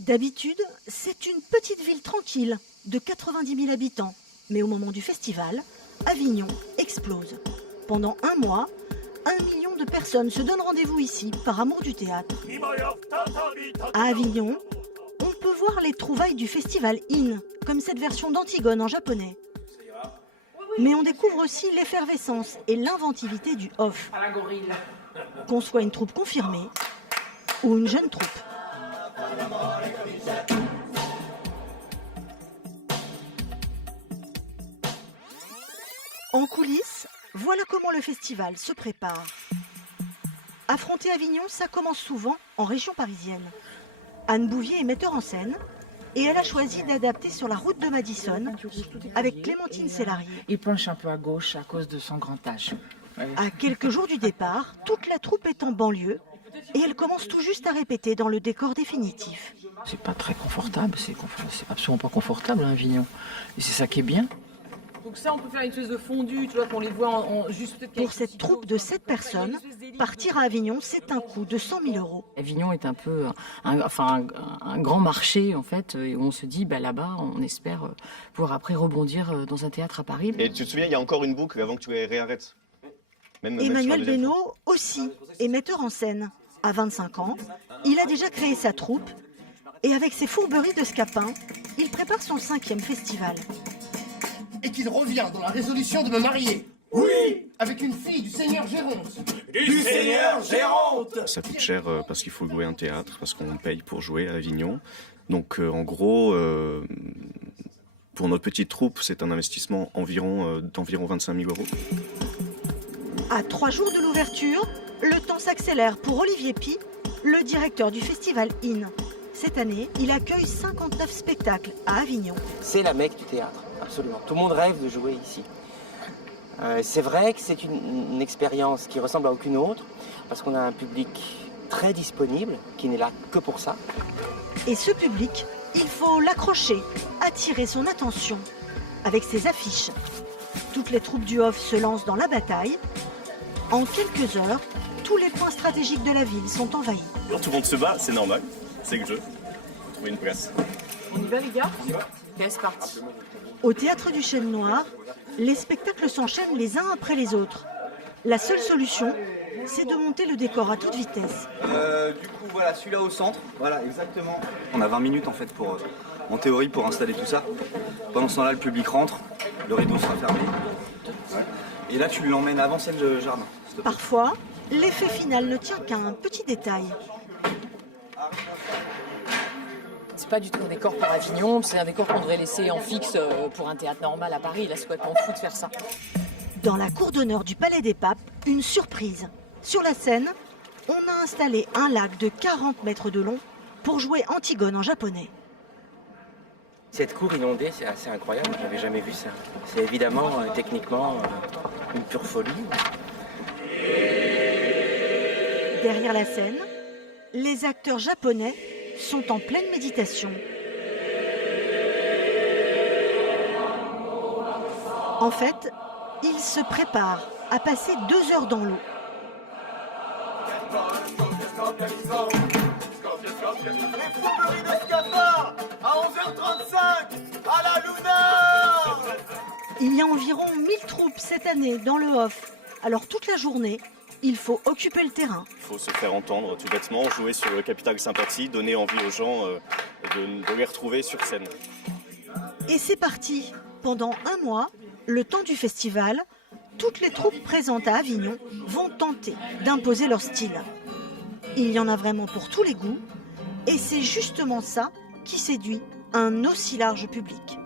D'habitude, c'est une petite ville tranquille de 90 000 habitants. Mais au moment du festival, Avignon explose. Pendant un mois, 1 million de personnes se donnent rendez-vous ici par amour du théâtre. À Avignon, on peut voir les trouvailles du festival In, comme cette version d'Antigone en japonais. Mais on découvre aussi l'effervescence et l'inventivité du off. Qu'on soit une troupe confirmée ou une jeune troupe. En coulisses, voilà comment le festival se prépare. Affronter Avignon, ça commence souvent en région parisienne. Anne Bouvier est metteur en scène et elle a choisi d'adapter sur la route de Madison avec Clémentine Sélarié. Il penche un peu à gauche à cause de son grand âge. À quelques jours du départ, toute la troupe est en banlieue et elle commence tout juste à répéter dans le décor définitif. C'est pas très confortable, c'est absolument pas confortable, hein, Avignon. Et c'est ça qui est bien. Donc ça, on peut faire une espèce de fondue, tu vois, qu'on les voit juste peut-être... Pour cette troupe de 7 personnes, partir à Avignon, c'est un coût de 100 000 €. Avignon est un peu un grand marché, en fait, et on se dit, là-bas, on espère pouvoir après rebondir dans un théâtre à Paris. Et tu te souviens, il y a encore une boucle avant que tu réarrêtes. Emmanuel Benoît aussi est metteur en scène. À 25 ans, il a déjà créé sa troupe et avec ses fourberies de scapin, il prépare son 5e festival. Et qu'il revient dans la résolution de me marier. Oui, avec une fille du Seigneur Géronte. Du Seigneur Géronte. Ça coûte cher parce qu'il faut louer un théâtre, parce qu'on paye pour jouer à Avignon. Donc en gros, pour notre petite troupe, c'est un investissement d'environ 25 000 €. À 3 jours de l'ouverture, le temps s'accélère pour Olivier Pi, le directeur du festival In. Cette année, il accueille 59 spectacles à Avignon. C'est la Mecque du théâtre, absolument. Tout le monde rêve de jouer ici. C'est vrai que c'est une expérience qui ressemble à aucune autre, parce qu'on a un public très disponible, qui n'est là que pour ça. Et ce public, il faut l'accrocher, attirer son attention, avec ses affiches. Toutes les troupes du off se lancent dans la bataille. En quelques heures, tous les points stratégiques de la ville sont envahis. Alors, tout le monde se bat, c'est normal, c'est le jeu. Faut trouver une place. On y va, les gars? On y va. Ok, c'est parti. Au théâtre du Chêne Noir, les spectacles s'enchaînent les uns après les autres. La seule solution, c'est de monter le décor à toute vitesse. Du coup, voilà, celui-là au centre, voilà, exactement. On a 20 minutes en fait en théorie, pour installer tout ça. Pendant ce temps-là, le public rentre, le rideau sera fermé. Ouais. Et là, tu l'emmènes avancer le jardin. Parfois, l'effet final ne tient qu'à un petit détail. C'est pas du tout un décor pour Avignon, c'est un décor qu'on devrait laisser en fixe pour un théâtre normal à Paris. Là, c'est complètement fou de faire ça. Dans la cour d'honneur du Palais des Papes, une surprise. Sur la scène, on a installé un lac de 40 mètres de long pour jouer Antigone en japonais. Cette cour inondée, c'est assez incroyable, je n'avais jamais vu ça. C'est évidemment, techniquement, une pure folie. Derrière la scène, les acteurs japonais sont en pleine méditation. En fait, ils se préparent à passer 2 heures dans l'eau. Les fourberies de Scapin à 11h35 à la Luna. Il y a environ 1000 troupes cette année dans le off. Alors toute la journée, il faut occuper le terrain. Il faut se faire entendre tout bêtement, jouer sur le capital sympathie, donner envie aux gens de les retrouver sur scène. Et c'est parti. Pendant un mois, le temps du festival, toutes les troupes présentes à Avignon vont tenter d'imposer leur style. Il y en a vraiment pour tous les goûts, et c'est justement ça qui séduit un aussi large public.